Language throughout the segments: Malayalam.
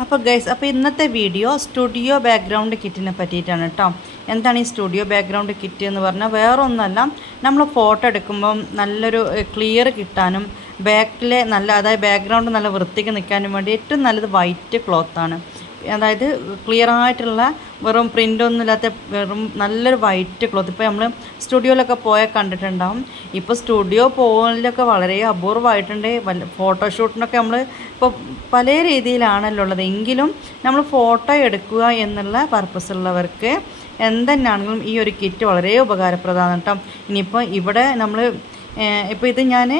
അപ്പോൾ ഗൈസ് അപ്പോൾ ഇന്നത്തെ വീഡിയോ സ്റ്റുഡിയോ ബാക്ക്ഗ്രൗണ്ട് കിറ്റിനെ പറ്റിയിട്ടാണ് കേട്ടോ എന്താണ് ഈ സ്റ്റുഡിയോ ബാക്ക്ഗ്രൗണ്ട് കിറ്റ് എന്ന് പറഞ്ഞാൽ വേറെ ഒന്നല്ല നമ്മൾ ഫോട്ടോ എടുക്കുമ്പം നല്ലൊരു ക്ലിയർ കിട്ടാനും ബാക്കിലെ നല്ല അതായത് ബാക്ക്ഗ്രൗണ്ട് നല്ല വൃത്തിക്ക് നിൽക്കാനും വേണ്ടി ഏറ്റവും നല്ലത് വൈറ്റ് ക്ലോത്താണ് അതായത് ക്ലിയർ ആയിട്ടുള്ള വെറും പ്രിന്റ് ഒന്നും ഇല്ലാത്ത വെറും നല്ലൊരു വൈറ്റ് ക്ലോത്ത് ഇപ്പോൾ നമ്മൾ സ്റ്റുഡിയോയിലൊക്കെ പോയാൽ കണ്ടിട്ടുണ്ടാവും. ഇപ്പോൾ സ്റ്റുഡിയോ പോകലൊക്കെ വളരെ അപൂർവമായിട്ടുണ്ട് വല്ല ഫോട്ടോഷൂട്ടിനൊക്കെ നമ്മൾ ഇപ്പോൾ പല രീതിയിലാണല്ലോ ഉള്ളത്. എങ്കിലും നമ്മൾ ഫോട്ടോ എടുക്കുക എന്നുള്ള പർപ്പസ് ഉള്ളവർക്ക് എന്തെന്നാണെങ്കിലും ഈ ഒരു കിറ്റ് വളരെ ഉപകാരപ്രദമാണ് കേട്ടോ. ഇനിയിപ്പോൾ ഇവിടെ നമ്മൾ ഇപ്പോൾ ഇത് ഞാൻ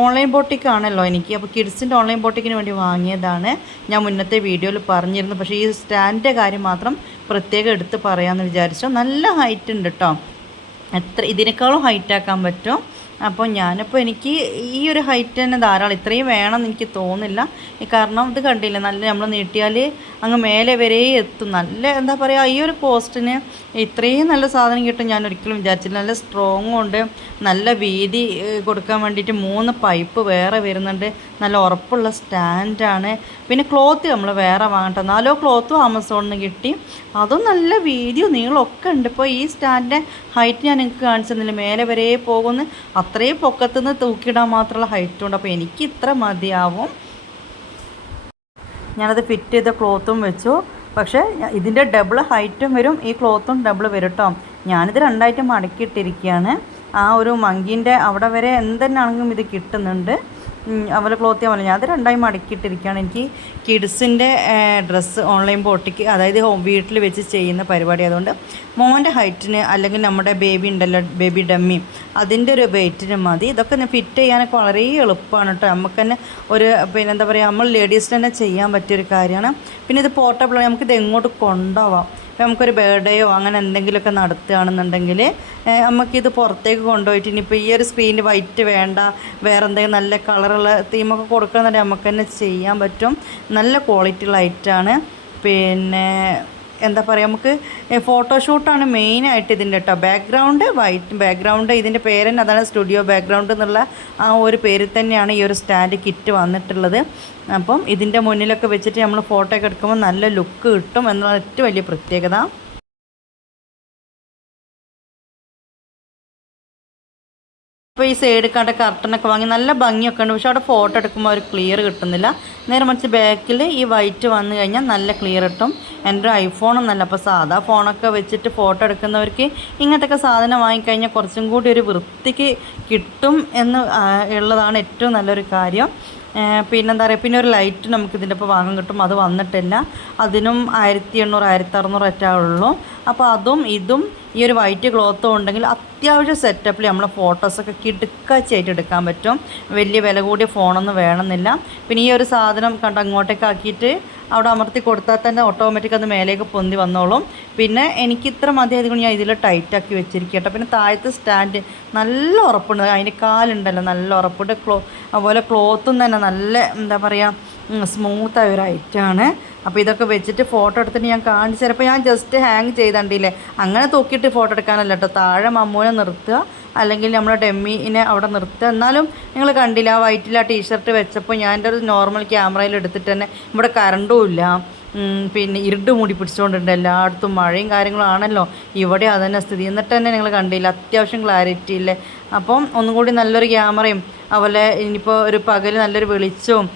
ഓൺലൈൻ ബോട്ടിക്കാണല്ലോ എനിക്ക്. അപ്പോൾ കിഡ്സിന്റെ ഓൺലൈൻ ബോട്ടിക്കിന് വേണ്ടി വാങ്ങിയതാണ്. ഞാൻ മുന്നത്തെ വീഡിയോയിൽ പറഞ്ഞിരുന്നു. പക്ഷേ ഈ സ്റ്റാൻഡിന്റെ കാര്യം മാത്രം പ്രത്യേകം എടുത്ത് പറയാമെന്ന് വിചാരിച്ചു. നല്ല ഹൈറ്റ് ഉണ്ട് കേട്ടോ എത്ര ഇതിനേക്കാളും ഹൈറ്റാക്കാൻ പറ്റും. അപ്പോൾ ഞാനിപ്പോൾ എനിക്ക് ഈ ഒരു ഹൈറ്റ് തന്നെ ധാരാളം. ഇത്രയും വേണം എന്ന് എനിക്ക് തോന്നില്ല കാരണം ഇത് കണ്ടില്ല നല്ല നമ്മൾ നീട്ടിയാൽ അങ്ങ് മേലെ വരെ എത്തും. നല്ല എന്താ പറയുക ഈ ഒരു പോസ്റ്റിന് ഇത്രയും നല്ല സാധനം കിട്ടും ഞാൻ ഒരിക്കലും വിചാരിച്ചില്ല. നല്ല സ്ട്രോങ്ങും ഉണ്ട്. നല്ല വീതി കൊടുക്കാൻ വേണ്ടിയിട്ട് മൂന്ന് പൈപ്പ് വേറെ വരുന്നുണ്ട്. നല്ല ഉറപ്പുള്ള സ്റ്റാൻഡാണ് പിന്നെ ക്ലോത്ത് നമ്മൾ വേറെ വാങ്ങട്ടെ. നാലോ ക്ലോത്തും ആമസോണിൽ നിന്ന് കിട്ടി. അതും നല്ല വീതിയും നീളമൊക്കെ ഉണ്ട്. ഇപ്പോൾ ഈ സ്റ്റാൻഡിന്റെ ഹൈറ്റ് ഞാൻ നിങ്ങൾക്ക് കാണിച്ചു തന്നില്ല? മേലെ വരെ പോകുന്ന. അത്രയും പൊക്കത്തുനിന്ന് തൂക്കിയിടാൻ മാത്രമുള്ള ഹൈറ്റും ഉണ്ട്. അപ്പോൾ എനിക്ക് ഇത്ര മതിയാവും. ഞാനത് ഫിറ്റ് ചെയ്ത ക്ലോത്തും വെച്ചു. പക്ഷേ ഇതിന്റെ ഡബിൾ ഹൈറ്റും വരും. ഈ ക്ലോത്തും ഡബിൾ വരും കേട്ടോ ഞാനിത് രണ്ടായിട്ട് മടക്കിയിട്ടിരിക്കുകയാണ് ആ ഒരു മങ്കിന്റെ അവിടെ വരെ എന്തെന്നാണെങ്കിലും ഇത് കിട്ടുന്നുണ്ട്. അവരെ ക്ലോത്ത് ഞാൻ ഞാൻ അത് രണ്ടായി മടക്കിയിട്ടിരിക്കുകയാണ്. എനിക്ക് കിഡ്സിന്റെ ഡ്രസ്സ് ഓൺലൈൻ ബോട്ടിക്ക് അതായത് ഹോം വീട്ടിൽ വെച്ച് ചെയ്യുന്ന പരിപാടി അതുകൊണ്ട് മോന്റെ ഹൈറ്റിന് അല്ലെങ്കിൽ നമ്മുടെ ബേബി ഉണ്ടല്ലോ ബേബി ഡമ്മി അതിന്റെ ഒരു വെയിറ്റിന് മതി. ഇതൊക്കെ ഫിറ്റ് ചെയ്യാനൊക്കെ വളരെ എളുപ്പമാണ് കേട്ടോ. നമുക്ക് തന്നെ ഒരു പിന്നെ എന്താ പറയുക നമ്മൾ ലേഡീസിന് തന്നെ ചെയ്യാൻ പറ്റിയൊരു കാര്യമാണ്. പിന്നെ ഇത് പോർട്ടബിൾ നമുക്കിത് എങ്ങോട്ട് കൊണ്ടുപോവാം? ഇപ്പം നമുക്കൊരു ബർത്ത്ഡേയോ അങ്ങനെ എന്തെങ്കിലുമൊക്കെ നടത്തുകയാണെന്നുണ്ടെങ്കിൽ നമുക്കിത് പുറത്തേക്ക് കൊണ്ടുപോയിട്ട് ഇനിയിപ്പോൾ ഈ ഒരു സ്ക്രീനിൽ വൈറ്റ് വേണ്ട വേറെ എന്തെങ്കിലും നല്ല കളറുള്ള തീമൊക്കെ കൊടുക്കണമെന്നുണ്ടെങ്കിൽ നമുക്ക് തന്നെ ചെയ്യാൻ പറ്റും. നല്ല ക്വാളിറ്റി ഉള്ള ഐറ്റാണ് പിന്നെ എന്താ പറയുക നമുക്ക് ഫോട്ടോഷൂട്ടാണ് മെയിനായിട്ട് ഇതിന്റെ കേട്ടോ ബാക്ക്ഗ്രൗണ്ട് വൈറ്റ് ബാക്ക്ഗ്രൗണ്ട് ഇതിന്റെ പേര് തന്നെ അതാണ് സ്റ്റുഡിയോ ബാക്ക്ഗ്രൗണ്ട് എന്നുള്ള ആ ഒരു പേരിൽ തന്നെയാണ് ഈ ഒരു സ്റ്റാൻഡ് കിറ്റ് വന്നിട്ടുള്ളത്. അപ്പം ഇതിന്റെ മുന്നിലൊക്കെ വെച്ചിട്ട് നമ്മൾ ഫോട്ടോ ഒക്കെ എടുക്കുമ്പോൾ നല്ല ലുക്ക് കിട്ടും എന്നുള്ള ഏറ്റവും വലിയ പ്രത്യേകത. ഇപ്പോൾ ഈ സൈഡ് കണ്ട കർട്ടനൊക്കെ വാങ്ങി നല്ല ഭംഗിയൊക്കെ ഉണ്ട്. പക്ഷെ അവിടെ ഫോട്ടോ എടുക്കുമ്പോൾ ഒരു ക്ലിയർ കിട്ടുന്നില്ല. നേരെ മറിച്ച് ബാക്കിൽ ഈ വൈറ്റ് വന്നു കഴിഞ്ഞാൽ നല്ല ക്ലിയർ കിട്ടും. എന്റെ ഒരു ഐഫോണൊന്നല്ല അപ്പോൾ സാധാ ഫോണൊക്കെ വെച്ചിട്ട് ഫോട്ടോ എടുക്കുന്നവർക്ക് ഇങ്ങനത്തെയൊക്കെ സാധനം വാങ്ങിക്കഴിഞ്ഞാൽ കുറച്ചും കൂടി ഒരു വൃത്തിക്ക് കിട്ടും എന്ന് ഉള്ളതാണ് ഏറ്റവും നല്ലൊരു കാര്യം. പിന്നെന്താ പറയുക പിന്നെ ഒരു ലൈറ്റ് നമുക്ക് ഇതിന്റെ ഇപ്പോൾ വാങ്ങാൻ കിട്ടും. അത് വന്നിട്ടില്ല. അതിനും ആയിരത്തി എണ്ണൂറ് ആയിരത്തി അറുന്നൂറ് ഉള്ളൂ. അപ്പോൾ അതും ഇതും ഈ ഒരു വൈറ്റ് ക്ലോത്തും ഉണ്ടെങ്കിൽ അത്യാവശ്യം സെറ്റപ്പിൽ നമ്മളെ ഫോട്ടോസൊക്കെ കിടുക്കാച്ചായിട്ട് എടുക്കാൻ പറ്റും. വലിയ വില കൂടിയ ഫോണൊന്നും വേണമെന്നില്ല. പിന്നെ ഈ ഒരു സാധനം കണ്ട് അങ്ങോട്ടേക്ക് ആക്കിയിട്ട് അവിടെ അമർത്തി കൊടുത്താൽ തന്നെ ഓട്ടോമാറ്റിക് അത് മേലേക്ക് പൊന്തി വന്നോളും. പിന്നെ എനിക്ക് ഇത്ര മതി അതുകൊണ്ട് ഞാൻ ഇതിൽ ടൈറ്റാക്കി വെച്ചിരിക്കും കേട്ടോ. പിന്നെ താഴത്തെ സ്റ്റാൻഡ് നല്ല ഉറപ്പുണ്ട്. അതിന്റെ കാലുണ്ടല്ലോ നല്ല ഉറപ്പുണ്ട് ക്ലോ അതുപോലെ ക്ലോത്തും തന്നെ നല്ല എന്താ പറയുക സ്മൂത്തായ ഒരു ഐറ്റമാണ് അപ്പോൾ ഇതൊക്കെ വെച്ചിട്ട് ഫോട്ടോ എടുത്തിട്ട് ഞാൻ കാണിച്ചു ചിലപ്പോൾ ഞാൻ ജസ്റ്റ് ഹാങ് ചെയ്തണ്ടില്ലേ? അങ്ങനെ തൂക്കിയിട്ട് ഫോട്ടോ എടുക്കാനല്ല കേട്ടോ താഴെ മമ്മൂനെ നിർത്തുക. അല്ലെങ്കിൽ നമ്മുടെ ഡെമ്മീനെ അവിടെ നിർത്തുക. എന്നാലും നിങ്ങൾ കണ്ടില്ല ആ വൈറ്റിൽ ആ ടീഷർട്ട് വെച്ചപ്പോൾ ഞാൻ എന്റെ ഒരു നോർമൽ ക്യാമറയിൽ എടുത്തിട്ട് തന്നെ ഇവിടെ കറണ്ടും ഇല്ല. പിന്നെ ഇരുട്ട് മൂടി പിടിച്ചുകൊണ്ടുണ്ട് എല്ലായിടത്തും മഴയും കാര്യങ്ങളും ആണല്ലോ. ഇവിടെ അതന്നെ സ്ഥിതി. എന്നിട്ട് തന്നെ നിങ്ങൾ കണ്ടില്ല അത്യാവശ്യം ക്ലാരിറ്റി ഇല്ലേ? അപ്പം ഒന്നും കൂടി നല്ലൊരു ക്യാമറയും അതുപോലെ ഇനിയിപ്പോൾ ഒരു പകൽ നല്ലൊരു വെളിച്ചവും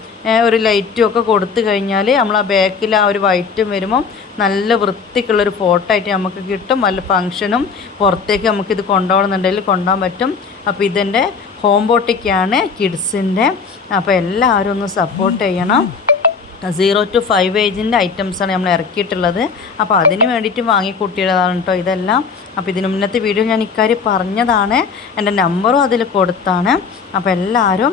ഒരു ലൈറ്റും ഒക്കെ കൊടുത്തു കഴിഞ്ഞാൽ നമ്മൾ ആ ബാക്കിൽ ആ ഒരു വൈറ്റും വരുമ്പം നല്ല വൃത്തിക്കുള്ളൊരു ഫോട്ടോ ആയിട്ട് നമുക്ക് കിട്ടും. വല്ല ഫങ്ഷനും പുറത്തേക്ക് നമുക്കിത് കൊണ്ടുപോകണമെന്നുണ്ടെങ്കിൽ കൊണ്ടുപോകാൻ പറ്റും. അപ്പോൾ ഇതെന്റെ ഹോം ബോട്ടിക്കാണ് കിഡ്സിന്റെ അപ്പോൾ എല്ലാവരും ഒന്ന് സപ്പോർട്ട് ചെയ്യണം. സീറോ ടു ഫൈവ് ഏജിന്റെ ഐറ്റംസാണ് നമ്മൾ ഇറക്കിയിട്ടുള്ളത്. അപ്പോൾ അതിന് വേണ്ടിയിട്ട് വാങ്ങിക്കൂട്ടിയതാണ് കേട്ടോ ഇതെല്ലാം. അപ്പോൾ ഇതിന് മുന്നത്തെ വീഡിയോ ഞാൻ ഇക്കാര്യം പറഞ്ഞതാണ്. എന്റെ നമ്പറും അതിൽ കൊടുത്താണ്. അപ്പോൾ എല്ലാവരും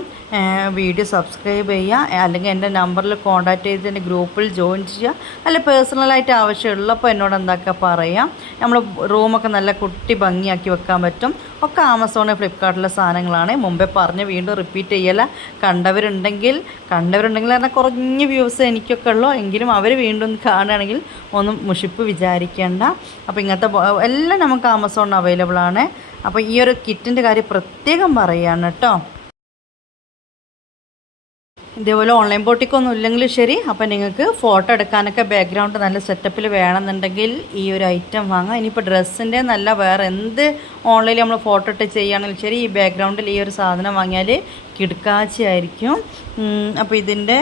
വീഡിയോ സബ്സ്ക്രൈബ് ചെയ്യുക അല്ലെങ്കിൽ എന്റെ നമ്പറിൽ കോൺടാക്ട് ചെയ്ത് എന്റെ ഗ്രൂപ്പിൽ ജോയിൻ ചെയ്യുക അല്ലെങ്കിൽ പേഴ്സണലായിട്ട് ആവശ്യമുള്ളപ്പോൾ എന്നോട് എന്താക്കുക പറയാം. നമ്മൾ റൂമൊക്കെ നല്ല കുട്ടി ഭംഗിയാക്കി വെക്കാൻ പറ്റും. ഒക്കെ ആമസോൺ ഫ്ലിപ്കാർട്ടിലെ സാധനങ്ങളാണ്. മുമ്പേ പറഞ്ഞ് വീണ്ടും റിപ്പീറ്റ് ചെയ്യല. കണ്ടവരുണ്ടെങ്കിൽ കണ്ടവരുണ്ടെങ്കിൽ പറഞ്ഞാൽ കുറഞ്ഞ വ്യൂസ് എനിക്കൊക്കെ ഉള്ളൂ. എങ്കിലും അവർ വീണ്ടും കാണുകയാണെങ്കിൽ ഒന്നും മുഷിപ്പ് വിചാരിക്കേണ്ട. അപ്പോൾ ഇങ്ങനത്തെ എല്ലാം നമുക്ക് ആമസോണിൽ അവൈലബിൾ ആണ്. അപ്പോൾ ഈ ഒരു കിറ്റിന്റെ കാര്യം പ്രത്യേകം പറയുകയാണ് കേട്ടോ. ഇതേപോലെ ഓൺലൈൻ ബോട്ടിക്കൊന്നും ഇല്ലെങ്കിലും ശരി. അപ്പം നിങ്ങൾക്ക് ഫോട്ടോ എടുക്കാനൊക്കെ ബാക്ക്ഗ്രൗണ്ട് നല്ല സെറ്റപ്പിൽ വേണമെന്നുണ്ടെങ്കിൽ ഈ ഒരു ഐറ്റം വാങ്ങാം. ഇനിയിപ്പോൾ ഡ്രസ്സിന്റെ നല്ല വേറെ എന്ത് ഓൺലൈനിൽ നമ്മൾ ഫോട്ടോ ഇട്ട് ചെയ്യുകയാണെങ്കിലും ശരി ഈ ബാക്ക്ഗ്രൗണ്ടിൽ ഈ ഒരു സാധനം വാങ്ങിയാൽ കിടക്കാച്ചയായിരിക്കും. അപ്പോൾ ഇതിന്റെ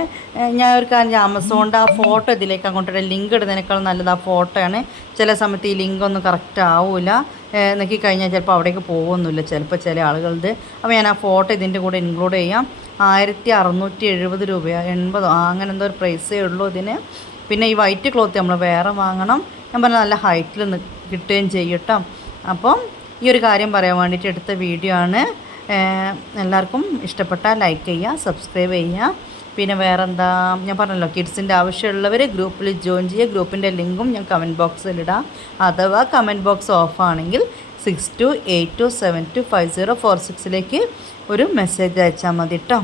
ഞാൻ ഒരു കാര്യം ആമസോണിന്റെ ആ ഫോട്ടോ ഇതിലേക്ക് അങ്ങോട്ട് ലിങ്ക് ഇടുന്നതിനേക്കാളും നല്ലത് ആ ഫോട്ടോയാണ്. ചില സമയത്ത് ഈ ലിങ്ക് ഒന്നും കറക്റ്റ് ആവില്ല നോക്കി കഴിഞ്ഞാൽ ചിലപ്പോൾ അവിടേക്ക് പോകുന്നില്ല ചിലപ്പോൾ ചില ആളുകളുടെ. അപ്പോൾ ഞാൻ ആ ഫോട്ടോ ഇതിന്റെ കൂടെ ഇൻക്ലൂഡ് ചെയ്യാം. ആയിരത്തി അറുന്നൂറ്റി എഴുപത് രൂപയോ. എൺപതോ അങ്ങനെ എന്തോ ഒരു പ്രൈസേ ഉള്ളൂ ഇതിന്. പിന്നെ ഈ വൈറ്റ് ക്ലോത്ത് നമ്മൾ വേറെ വാങ്ങണം. ഞാൻ പറഞ്ഞ നല്ല ഹൈറ്റിൽ കിട്ടുകയും ചെയ്യും കേട്ടോ. അപ്പം ഈ ഒരു കാര്യം പറയാൻ വേണ്ടിയിട്ട് എടുത്ത വീഡിയോ ആണ്. എല്ലാവർക്കും ഇഷ്ടപ്പെട്ടാൽ ലൈക്ക് ചെയ്യുക സബ്സ്ക്രൈബ് ചെയ്യുക. പിന്നെ വേറെന്താ? ഞാൻ പറഞ്ഞല്ലോ കിഡ്സിന്റെ ആവശ്യമുള്ളവർ ഗ്രൂപ്പിൽ ജോയിൻ ചെയ്യുക. ഗ്രൂപ്പിന്റെ ലിങ്കും ഞാൻ കമന്റ് ബോക്സിൽ ഇടാം. അഥവാ comment box ഓഫാണെങ്കിൽ six two eight two seven two five zero four സിക്സിലേക്ക് ഒരു മെസ്സേജ് അയച്ചാൽ മതി കേട്ടോ